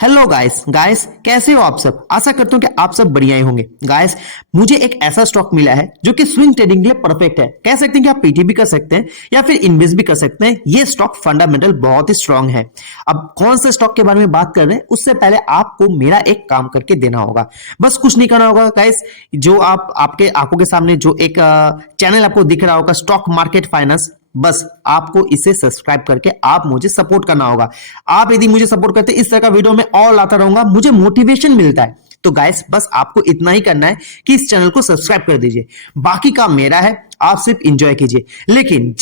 Hello guys कैसे हो आप सब। आशा करता हूं कि आप सब बढ़िया ही होंगे। गाइस मुझे एक ऐसा स्टॉक मिला है जो कि स्विंग ट्रेडिंग के लिए परफेक्ट है। कह सकते हैं कि आप पीटी भी कर सकते हैं या फिर इन्वेस्ट भी कर सकते हैं। ये स्टॉक फंडामेंटल बहुत ही स्ट्रांग है। अब कौन से स्टॉक के बारे में बात कर रहे हैं उससे पहले आपको मेरा एक काम करके देना होगा। बस कुछ नहीं करना होगा गाइस। जो आपके आंखों के सामने जो एक चैनल आपको दिख रहा होगा, स्टॉक मार्केट फाइनेंस, बस आपको इसे सब्सक्राइब करके आप मुझे सपोर्ट करना होगा। आप यदि मुझे सपोर्ट करते इस तरह का वीडियो में और लाता रहूंगा, मुझे मोटिवेशन मिलता है। तो गाइस बस आपको इतना ही करना है कि इस चैनल को सब्सक्राइब कर दीजिए। बाकी काम मेरा है, आप सिर्फ एंजॉय कीजिए। लेकिन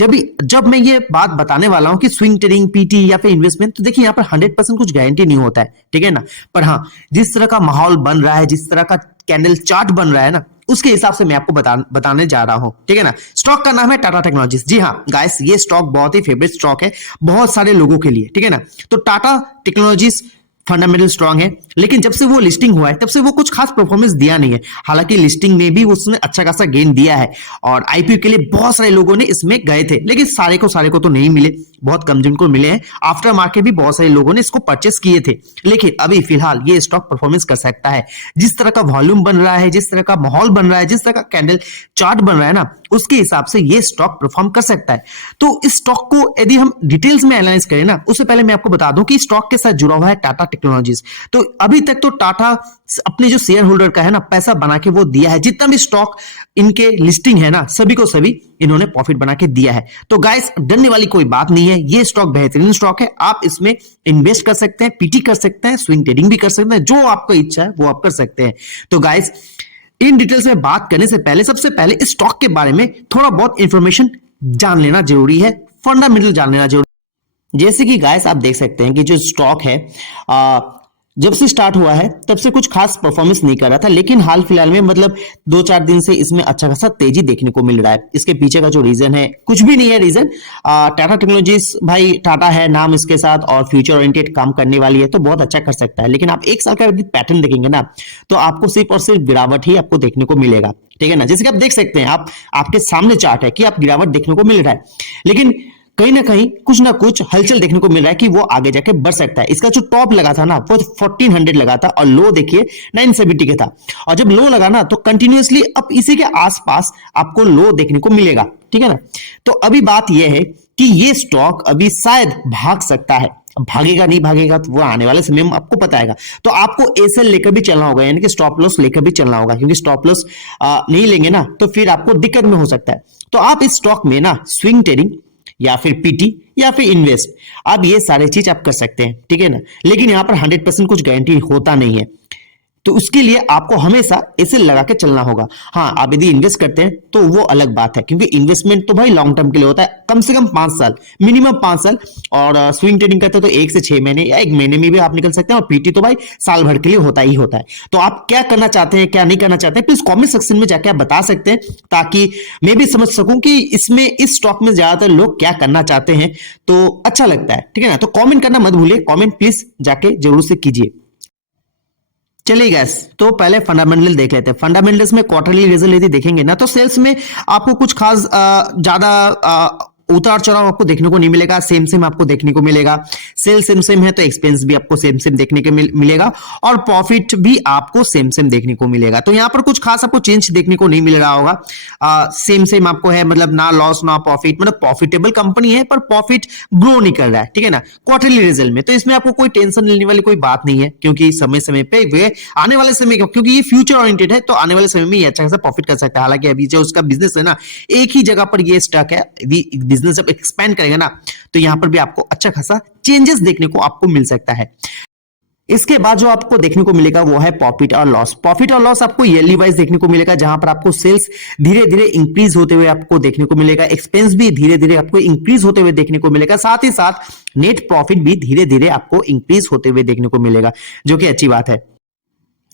जब मैं ये बात बताने वाला हूं कि स्विंग ट्रेडिंग, पीटी या फिर इन्वेस्टमेंट, तो देखिए यहाँ पर 100% कुछ गारंटी नहीं होता है, ठीक है ना। पर हाँ, जिस तरह का माहौल बन रहा है, जिस तरह का कैंडल चार्ट बन रहा है ना, उसके हिसाब से मैं आपको बताने जा रहा हूं, ठीक है ना। स्टॉक का नाम है टाटा टेक्नोलॉजीज। जी हाँ गाइस, ये स्टॉक बहुत ही फेवरेट स्टॉक है बहुत सारे लोगों के लिए, ठीक है ना। तो टाटा टेक्नोलॉजीज फंडामेंटल स्ट्रांग है, लेकिन जब से वो लिस्टिंग हुआ है तब से वो कुछ खास परफॉर्मेंस दिया नहीं है। हालांकि लिस्टिंग में भी उसने अच्छा खासा गेन दिया है और आईपीओ के लिए बहुत सारे लोगों ने इसमें गए थे, लेकिन सारे को तो नहीं मिले, बहुत कम जिनको मिले हैं। आफ्टर मार्केट भी बहुत सारे लोगों ने इसको परचेस किए थे, लेकिन अभी फिलहाल ये स्टॉक परफॉर्मेंस कर सकता है। जिस तरह का वॉल्यूम बन रहा है, जिस तरह का माहौल बन रहा है, जिस तरह का कैंडल चार्ट बन रहा है ना, उसके हिसाब से ये स्टॉक परफॉर्म कर सकता है। तो इस स्टॉक को यदि हम डिटेल्स में एनालाइज करें ना, उससे पहले मैं आपको बता दूं कि स्टॉक के साथ जुड़ा हुआ है टाटा टेक्नोलॉजीज। तो अभी तक तो टाटा अपने जो शेयर होल्डर का है ना, पैसा बना के वो दिया है। जितना भी स्टॉक इनके लिस्टिंग है ना, सभी को सभी इन्होंने प्रॉफिट बना के दिया है। तो गाइस डरने वाली कोई बात नहीं है, ये स्टॉक बेहतरीन स्टॉक है। आप इसमें इन्वेस्ट कर सकते हैं, पीटी कर सकते हैं, स्विंग ट्रेडिंग भी कर सकते हैं, जो आपको इच्छा है वो आप कर सकते हैं। तो गाइस इन डिटेल्स में बात करने से पहले सबसे पहले इस स्टॉक के बारे में थोड़ा बहुत इंफॉर्मेशन जान लेना जरूरी है, फंडामेंटल जान लेना जरूरी। जैसे कि गाइस आप देख सकते हैं कि जो स्टॉक है जब से स्टार्ट हुआ है तब से कुछ खास परफॉर्मेंस नहीं कर रहा था, लेकिन हाल फिलहाल में मतलब 2-4 दिन से इसमें अच्छा खासा तेजी देखने को मिल रहा है। इसके पीछे का जो रीजन है, कुछ भी नहीं है रीजन। टाटा टेक्नोलॉजीज, भाई टाटा है नाम इसके साथ और फ्यूचर ओरिएंटेड काम करने वाली है, तो बहुत अच्छा कर सकता है। लेकिन आप एक साल का यदि पैटर्न देखेंगे ना, तो आपको सिर्फ और सिर्फ गिरावट ही आपको देखने को मिलेगा, ठीक है ना। जैसे कि आप देख सकते हैं, आपके सामने चार्ट है कि आप गिरावट देखने को मिल रहा है, लेकिन कहीं ना कुछ हलचल देखने को मिल रहा है कि वो आगे जाके बढ़ सकता है। इसका जो टॉप लगा था ना, वो 1400 लगा था और लो देखिए 970 का था। और जब लो लगा ना, तो कंटिन्यूअसली अब इसी के आसपास आपको लो देखने को मिलेगा, ठीक है ना। तो अभी बात यह है कि ये स्टॉक अभी शायद भाग सकता है। भागेगा नहीं भागेगा तो वो आने वाले समय में आपको बताएगा। तो आपको एसएल लेकर भी चलना होगा, यानी कि स्टॉप लॉस लेकर भी चलना होगा, क्योंकि स्टॉप लॉस नहीं लेंगे ना तो फिर आपको दिक्कत में हो सकता है। तो आप इस स्टॉक में ना स्विंग ट्रेडिंग या फिर पीटी या फिर इन्वेस्ट, अब ये सारे चीज आप कर सकते हैं, ठीक है ना। लेकिन यहां पर 100% कुछ गारंटी होता नहीं है, तो उसके लिए आपको हमेशा ऐसे लगा के चलना होगा। हाँ, आप यदि इन्वेस्ट करते हैं तो वो अलग बात है, क्योंकि इन्वेस्टमेंट तो भाई लॉन्ग टर्म के लिए होता है, कम से कम 5 साल, मिनिमम 5 साल। और स्विंग ट्रेडिंग करते हैं तो 1 से 6 महीने या 1 महीने में भी आप निकल सकते हैं, और पीटी तो भाई साल भर के लिए होता ही होता है। तो आप क्या करना चाहते हैं, क्या नहीं करना चाहते हैं, प्लीज कॉमेंट सेक्शन में जाके आप बता सकते हैं, ताकि मैं भी समझ सकूं कि इसमें इस स्टॉक में ज्यादातर लोग क्या करना चाहते हैं, तो अच्छा लगता है, ठीक है ना। तो कॉमेंट करना मत भूलिए, कॉमेंट प्लीज जाके जरूर से कीजिए। चलिए गैस, तो पहले फंडामेंटल देख लेते हैं। फंडामेंटल्स में क्वार्टरली रिजल्ट यदि देखेंगे ना, तो सेल्स में आपको कुछ खास ज्यादा उतार चढ़ाव आपको देखने को नहीं मिलेगा, सेम सेम आपको देखने को मिलेगा। सेल सेम सेम है तो एक्सपेंस भी आपको सेम सेम देखने को मिलेगा, और प्रॉफिट भी आपको सेम सेम देखने को मिलेगा। तो यहां पर कुछ खास आपको चेंज देखने को नहीं मिल रहा होगा। सेम सेम आपको है, मतलब ना लॉस ना प्रॉफिट, मतलब प्रॉफिटेबल कंपनी है पर प्रॉफिट ग्रो नहीं कर रहा है, ठीक है ना, क्वार्टरली रिजल्ट में। तो इसमें आपको कोई टेंशन लेने वाली कोई बात नहीं है, क्योंकि समय समय पे वे आने वाले समय, क्योंकि ये फ्यूचर ओरिएंटेड है, तो आने वाले समय में ये अच्छा खासा प्रॉफिट कर सकता है। हालांकि अभी जो उसका बिजनेस है ना, एक ही जगह पर ये स्टक है, बिजनेस जब एक्सपेंड करेगा ना, तो यहां पर भी आपको अच्छा खासा चेंजेस देखने को आपको मिल सकता है। इसके बाद जो आपको देखने को मिलेगा वो है प्रॉफिट और लॉस। प्रॉफिट और लॉस आपको ईयरली वाइज देखने को मिलेगा, जहां पर आपको सेल्स धीरे धीरे इंक्रीज होते हुए आपको देखने को मिलेगा, एक्सपेंस भी धीरे धीरे आपको इंक्रीज होते हुए देखने को मिलेगा, साथ ही साथ नेट प्रॉफिट भी धीरे धीरे आपको इंक्रीज होते हुए देखने को मिलेगा, जो कि अच्छी बात है।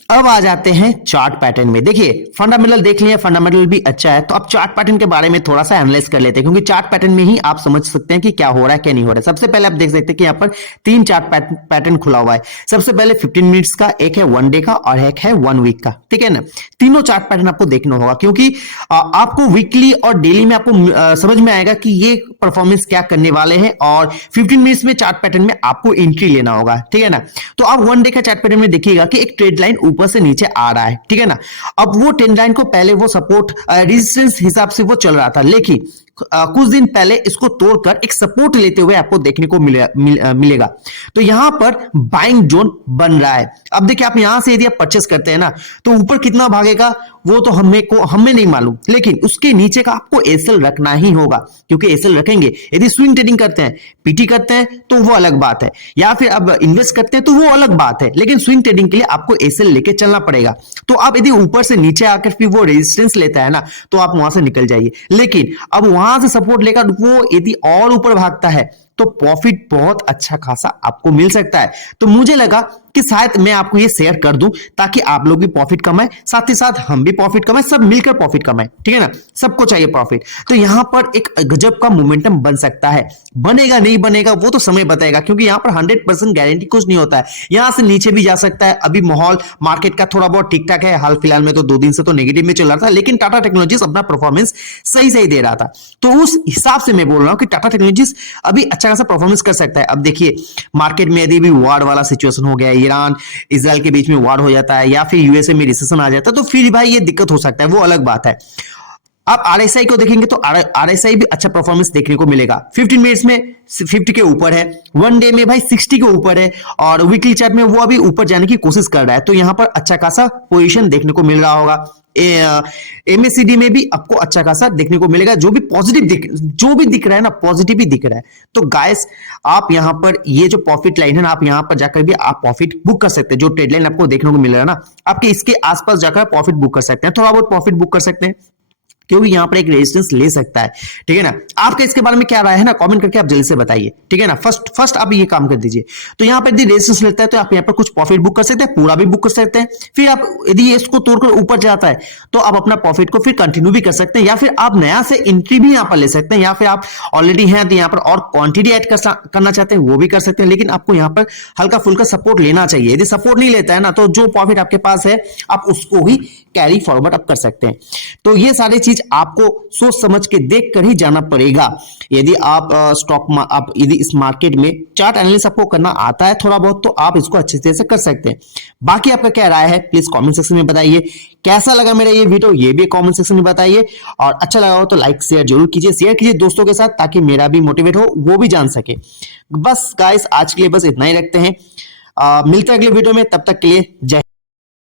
अब आ जाते हैं चार्ट पैटर्न में। देखिए फंडामेंटल देख लिए, फंडामेंटल भी अच्छा है, तो अब चार्ट पैटर्न के बारे में थोड़ा सा एनालाइज कर लेते हैं, क्योंकि चार्ट पैटर्न में ही आप समझ सकते हैं कि क्या हो रहा है क्या नहीं हो रहा है। सबसे पहले आप देख सकते हैं कि यहाँ पर 3 चार्ट पैटर्न खुला हुआ है। सबसे पहले 15 मिनट्स का, एक है 1 डे का और एक है 1 वीक का, ठीक है ना। तीनों चार्ट पैटर्न आपको देखना होगा, क्योंकि आपको वीकली और डेली में आपको समझ में आएगा कि ये परफॉर्मेंस क्या करने वाले हैं, और 15 मिनट्स में चार्ट पैटर्न में आपको एंट्री लेना होगा, ठीक है ना। तो आप 1 डे का चार्ट पैटर्न में देखिएगा कि एक ट्रेड लाइन ऊपर से नीचे आ रहा है, ठीक है ना। अब वो ट्रेंड लाइन को पहले वो सपोर्ट रेजिस्टेंस हिसाब से वो चल रहा था, लेकिन कुछ दिन पहले इसको तोड़कर एक सपोर्ट लेते हुए आपको देखने को मिलेगा। तो यहां पर बाइंग जोन बन रहा है। अब देखिए आप यहां से यदि आप परचेस करते हैं ना, तो ऊपर कितना भागेगा वो तो हमें नहीं मालूम, लेकिन उसके नीचे का आपको एसएल रखना ही होगा, क्योंकि एसएल रखेंगे। यदि स्विंग ट्रेडिंग करते हैं, पीटी करते हैं, तो वो अलग बात है, या फिर अब इन्वेस्ट करते हैं तो वो अलग बात है, लेकिन स्विंग ट्रेडिंग के लिए आपको एसएल लेके चलना पड़ेगा। तो आप यदि ऊपर से नीचे आकर फिर वो रेजिस्टेंस लेता है ना, तो आप वहां से निकल जाइए। लेकिन अब वहां से सपोर्ट लेकर वो यदि और ऊपर भागता है, तो प्रॉफिट बहुत अच्छा खासा आपको मिल सकता है। तो मुझे लगा कि शायद मैं आपको ये शेयर कर दूं, ताकि आप लोग भी प्रॉफिट कमाएं, साथ ही साथ हम भी प्रॉफिट कमाएं, सब मिलकर प्रॉफिट कमाएं, ठीक है ना। सबको चाहिए प्रॉफिट। तो यहां पर एक गजब का मोमेंटम बन सकता है। बनेगा नहीं बनेगा वो तो समय बताएगा, क्योंकि यहां पर 100% गारंटी कुछ नहीं होता है। यहां से नीचे भी जा सकता है। अभी माहौल मार्केट का थोड़ा बहुत ठीक ठाक है, हाल फिलहाल में तो 2 दिन से तो नेगेटिव में चल रहा था, लेकिन टाटा टेक्नोलॉजीज अपना परफॉर्मेंस सही दे रहा था। तो उस हिसाब से मैं बोल रहा हूं कि टाटा टेक्नोलॉजीज अभी अच्छा खासा परफॉर्मेंस कर सकता है। अब देखिए मार्केट में यदि भी वार वाला सिचुएशन हो गया, ईरान इजराइल के बीच में वार हो जाता है, या फिर यूएसए में रिसेशन आ जाता है, तो फिर भाई ये दिक्कत हो सकता है, वो अलग बात है। आप आरएसआई को देखेंगे तो आरएसआई भी अच्छा परफॉर्मेंस देखने को मिलेगा। 15 मिनट्स में 50 के ऊपर है, 1 डे में भाई 60 के ऊपर है, और वीकली चार्ट में वो अभी ऊपर जाने की कोशिश कर रहा है। तो यहां पर अच्छा खासा पोजीशन देखने को मिल रहा होगा। एमएससीडी में भी आपको अच्छा खासा देखने को मिलेगा। जो भी दिख रहा है ना, पॉजिटिव ही दिख रहा है। तो गाइस आप यहां पर ये जो प्रॉफिट लाइन है ना, आप यहां पर जाकर भी आप प्रॉफिट बुक कर सकते हैं। जो ट्रेड लाइन आपको देखने को मिल रहा है ना, आपके इसके आसपास जाकर प्रॉफिट बुक कर सकते हैं, थोड़ा बहुत प्रॉफिट बुक कर सकते हैं, क्योंकि यहां पर एक रेजिस्टेंस ले सकता है, ठीक है ना। आपका इसके बारे में क्या राय है ना, कमेंट करके आप जल्दी से बताइए, ठीक है ना। फर्स्ट आप ये काम कर दीजिए। तो यहां पर यदि रेजिस्टेंस लेता है तो आप यहां पर कुछ प्रॉफिट बुक कर सकते हैं, पूरा भी बुक कर सकते हैं। फिर आप यदि इसको तोड़कर ऊपर जाता है तो आप अपना प्रॉफिट को फिर कंटिन्यू भी कर सकते हैं, या फिर आप नया से एंट्री भी यहां पर ले सकते हैं, या फिर आप ऑलरेडी हैं तो यहां पर और क्वांटिटी ऐड करना चाहते हैं वो भी कर सकते हैं। लेकिन आपको यहां पर हल्का फुल्का सपोर्ट लेना चाहिए। यदि सपोर्ट नहीं लेता है ना, तो जो प्रॉफिट आपके पास है आप उसको ही कैरी फॉरवर्ड आप कर सकते हैं। तो ये सारी चीज आपको सोच समझ के देख कर ही जाना पड़ेगा। यदि आप यदि इस मार्केट में चार्ट एनालिसिस आपको करना आता है थोड़ा बहुत, तो आप इसको अच्छे से कर सकते हैं। बाकी आपका क्या राय है प्लीज कमेंट सेक्शन में बताइए। कैसा लगा मेरा ये वीडियो ये भी कमेंट सेक्शन में बताइए, और अच्छा लगा हो तो लाइक शेयर जरूर कीजिए, शेयर कीजिए दोस्तों के साथ, ताकि मेरा भी मोटिवेट हो, वो भी जान सके। बस गाइस आज के लिए बस इतना ही रखते हैं। मिलते हैं अगले वीडियो में, तब तक के लिए जय।